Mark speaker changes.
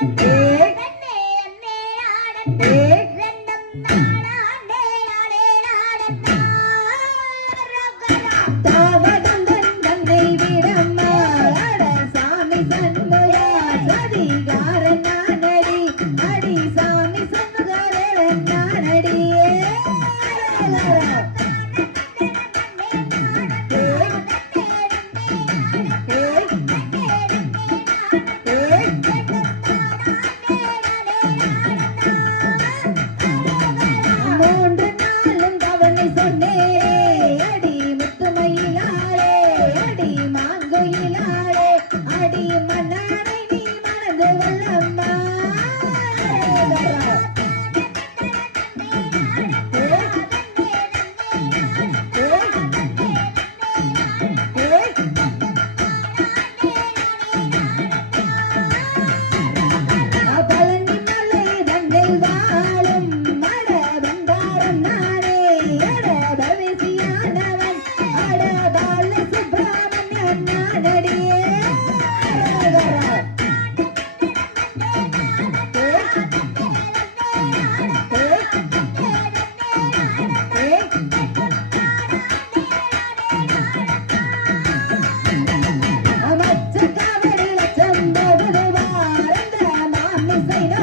Speaker 1: ஏய் ஏய் விடம்மா சாமி சண்முகா மாமிசை